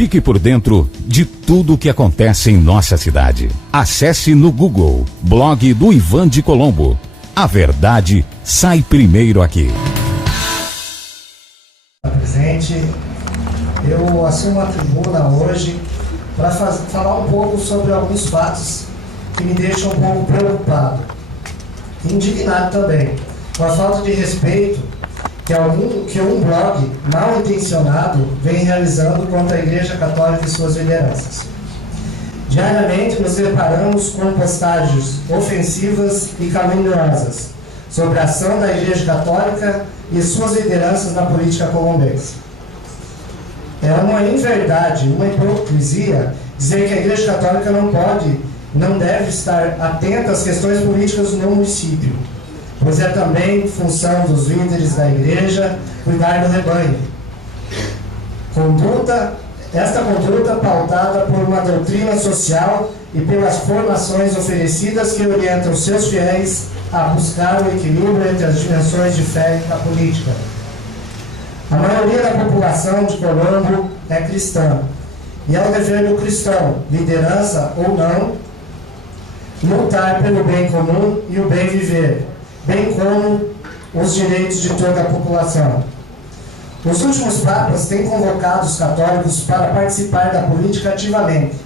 Fique por dentro de tudo o que acontece em nossa cidade. Acesse no Google, blog do Ivan de Colombo. A verdade sai primeiro aqui. Presente, eu assumo a tribuna hoje para falar um pouco sobre alguns fatos que me deixam um pouco preocupado, indignado também, com a falta de respeito que um blog mal intencionado vem realizando contra a Igreja Católica e suas lideranças. Diariamente nos deparamos com postagens ofensivas e caluniosas sobre a ação da Igreja Católica e suas lideranças na política colombense. É uma inverdade, uma hipocrisia dizer que a Igreja Católica não deve estar atenta às questões políticas no município, pois é também função dos líderes da Igreja cuidar do rebanho. Esta conduta pautada por uma doutrina social e pelas formações oferecidas que orientam seus fiéis a buscar o equilíbrio entre as dimensões de fé e a política. A maioria da população de Colombo é cristã, e é o dever do cristão, liderança ou não, lutar pelo bem comum e o bem viver, bem como os direitos de toda a população. Os últimos papas têm convocado os católicos para participar da política ativamente.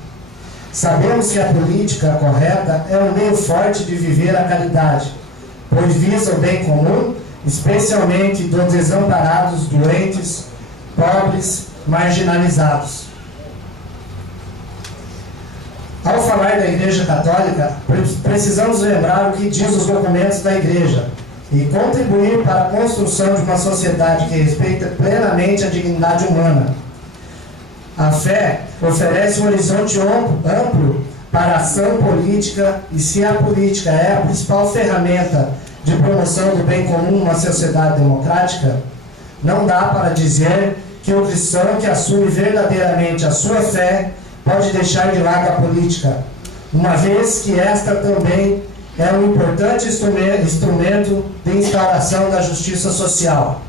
Sabemos que a política correta é um meio forte de viver a caridade, pois visa o bem comum, especialmente dos desamparados, doentes, pobres, marginalizados. Ao falar da Igreja Católica, precisamos lembrar o que diz os documentos da Igreja e contribuir para a construção de uma sociedade que respeita plenamente a dignidade humana. A fé oferece um horizonte amplo para a ação política, e se a política é a principal ferramenta de promoção do bem comum numa sociedade democrática, não dá para dizer que o cristão que assume verdadeiramente a sua fé pode deixar de lado a política, uma vez que esta também é um importante instrumento de instauração da justiça social.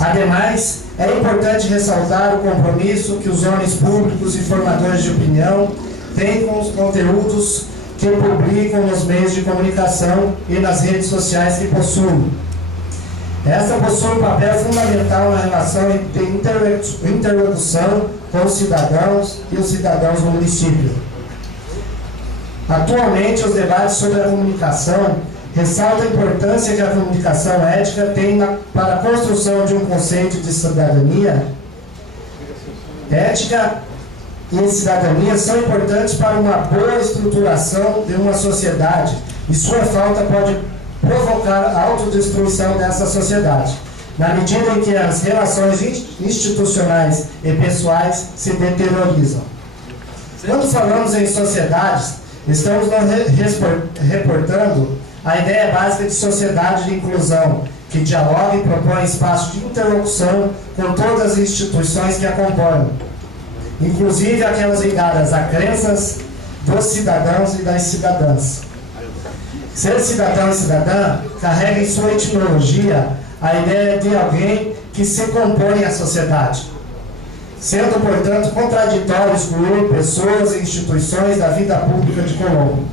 Ademais, é importante ressaltar o compromisso que os homens públicos e formadores de opinião têm com os conteúdos que publicam nos meios de comunicação e nas redes sociais que possuem. Esta possui um papel fundamental na relação de interlocução com os cidadãos e os cidadãos do município. Atualmente, os debates sobre a comunicação ressaltam a importância que a comunicação ética tem para a construção de um conceito de cidadania. Ética e cidadania são importantes para uma boa estruturação de uma sociedade, e sua falta pode provocar a autodestruição dessa sociedade, na medida em que as relações institucionais e pessoais se deteriorizam. Quando falamos em sociedades, estamos reportando a ideia básica de sociedade de inclusão, que dialoga e propõe espaço de interlocução com todas as instituições que a compõem, inclusive aquelas ligadas a crenças dos cidadãos e das cidadãs. Ser cidadão e cidadã carrega em sua etimologia a ideia de alguém que se compõe à sociedade, sendo, portanto, contraditório excluir pessoas e instituições da vida pública de Colombo.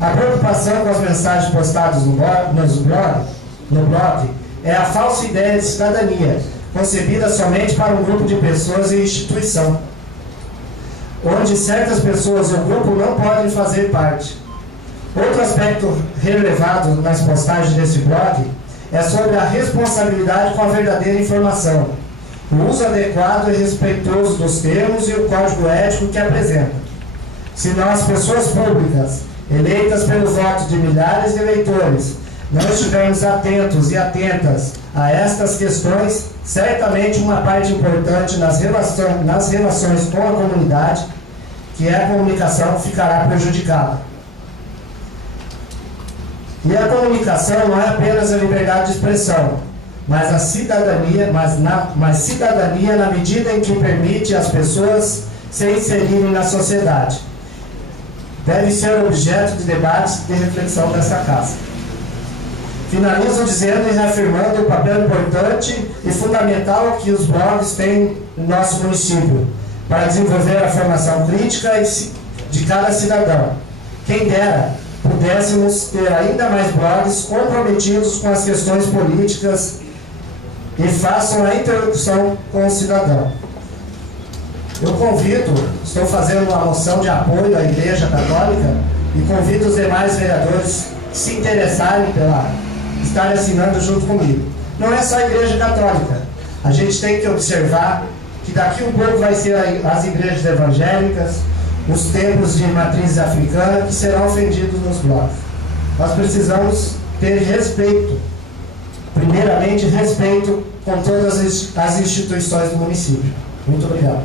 A preocupação com as mensagens postadas no blog é a falsa ideia de cidadania, concebida somente para um grupo de pessoas e instituição, onde certas pessoas ou grupo não podem fazer parte. Outro aspecto relevado nas postagens desse blog é sobre a responsabilidade com a verdadeira informação, o uso adequado e respeitoso dos termos e o código ético que apresenta. Se nós, pessoas públicas, eleitas pelo voto de milhares de eleitores, não estivermos atentos e atentas a estas questões, certamente uma parte importante nas relações com a comunidade, que é a comunicação, ficará prejudicada. E a comunicação não é apenas a liberdade de expressão, mas a cidadania, mas cidadania na medida em que permite às pessoas se inserirem na sociedade. Deve ser objeto de debates e de reflexão dessa casa. Finalizo dizendo e reafirmando o papel importante e fundamental que os blogs têm no nosso município, para desenvolver a formação crítica de cada cidadão. Quem dera pudéssemos ter ainda mais blogs comprometidos com as questões políticas e façam a interlocução com o cidadão. Eu estou fazendo uma moção de apoio à Igreja Católica e convido os demais vereadores que se interessarem estarem assinando junto comigo. Não é só a Igreja Católica. A gente tem que observar que daqui um pouco vai ser as igrejas evangélicas, os templos de matriz africana que serão ofendidos nos blogs. Nós precisamos ter respeito, primeiramente respeito com todas as instituições do município. Muito obrigado.